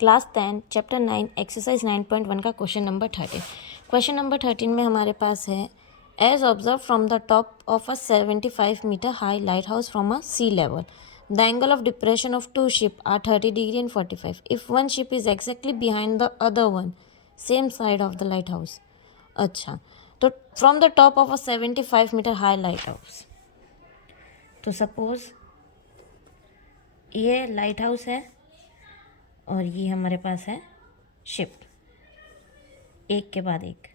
Class 10 chapter 9 exercise 9.1 का question number 13। Question number 13 में हमारे पास है as observe from the top of a 75 metre high lighthouse from a sea level the angle of depression of two ship are 30 degree and 45 if one ship is exactly behind the other one same side of the lighthouse. अच्छा, तो from the top of a 75 metre high lighthouse, तो suppose ये lighthouse है और ये हमारे पास है शिप, एक के बाद एक,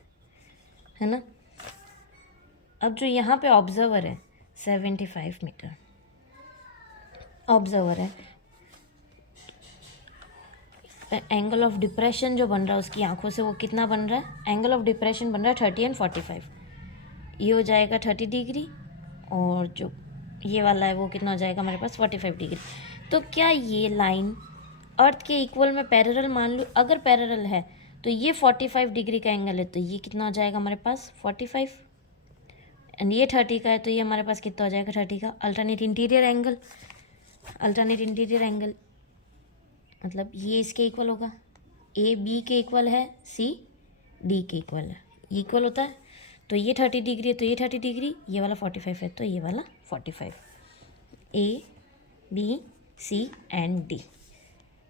है ना। अब जो यहाँ पे ऑब्जर्वर है 75 मीटर ऑब्जर्वर है, एंगल ऑफ डिप्रेशन जो बन रहा है उसकी आंखों से वो कितना बन रहा है, एंगल ऑफ डिप्रेशन बन रहा है 30 एंड 45। ये हो जाएगा 30 डिग्री और जो ये वाला है वो कितना हो जाएगा हमारे पास 45 डिग्री। तो क्या ये लाइन अर्थ के इक्वल में पैरेलल मान लूँ? अगर पैरेलल है तो ये 45 डिग्री का एंगल है, तो ये कितना हो जाएगा हमारे पास 45, एंड ये 30 का है तो ये हमारे पास कितना हो जाएगा 30 का। Alternate interior angle, alternate interior angle मतलब ये इसके इक्वल होगा, ए बी के इक्वल है, सी डी के इक्वल है, इक्वल होता है। तो ये 30 डिग्री है तो ये 30 डिग्री, ये वाला 45 है तो ये वाला 45। A B C and D.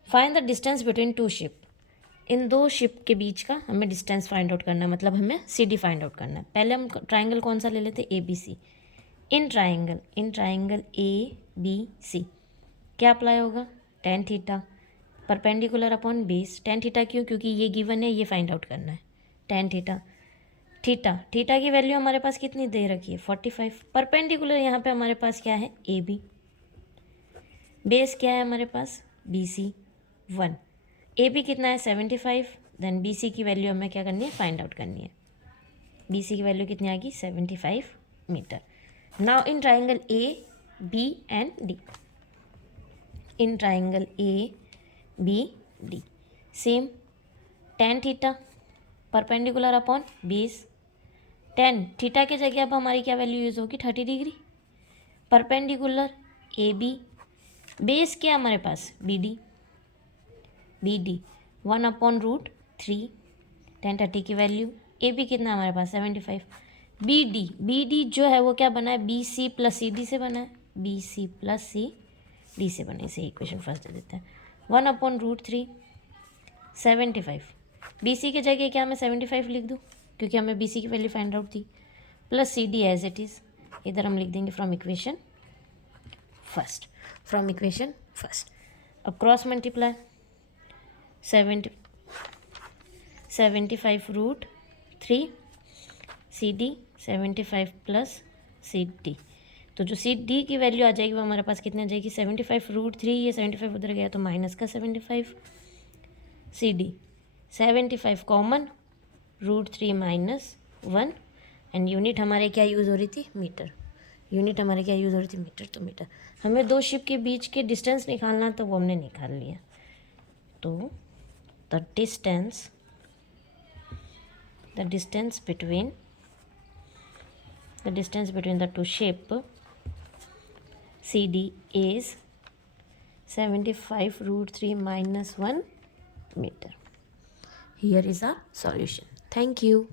Find the distance between two ship. इन दो शिप के बीच का हमें डिस्टेंस फाइंड आउट करना है, मतलब हमें सी डी फाइंड आउट करना है। पहले हम ट्राइंगल कौन सा ले लेते हैं, A B C. In triangle A B C क्या अप्लाई होगा, tan theta perpendicular upon base. Tan theta क्यों, क्योंकि ये गिवन है, ये फाइंड आउट करना है। टेन थीटा, थीटा की वैल्यू हमारे पास कितनी दे रखी है 45। परपेंडिकुलर यहाँ पे हमारे पास क्या है ए बी, बेस क्या है हमारे पास बी सी 1, ए बी कितना है 75, देन बी सी की वैल्यू हमें क्या करनी है फाइंड आउट करनी है। बी सी की वैल्यू कितनी आ गई 75 metre. Now in triangle A B and D, in triangle A B D same tan theta perpendicular upon base. Tan theta की जगह अब हमारी क्या वैल्यू यूज़ होगी 30 degree, perpendicular A B, base क्या हमारे पास बी डी 1/√3, टेन 30 की value. A B कितना हमारे पास 75। बी डी जो है वो क्या बना है B C plus C D से बना है, B C plus C D से बना है। इसे इक्वेशन फर्स्ट दे देते हैं 1/√3 75। बी सी की जगह क्या मैं 75 लिख दूँ क्योंकि हमें बी सी की वैल्यू फाइंड आउट थी, plus C D as it is. इधर हम लिख देंगे फ्रॉम इक्वेशन फर्स्ट। अब cross multiply 75√3 C D 75 plus C D. तो जो सी डी की वैल्यू आ जाएगी वो हमारे पास कितनी आ जाएगी 75√3, ये 75 उधर गया तो माइनस का 75, C D 75 common, √3 minus 1, and unit हमारे क्या यूज़ हो रही थी मीटर। तो मीटर। हमें दो शिप के बीच के डिस्टेंस निकालना तो वो हमने निकाल लिया। तो the distance between the two ship CD is 75√3 minus 1 meter. Here is our solution. Thank you.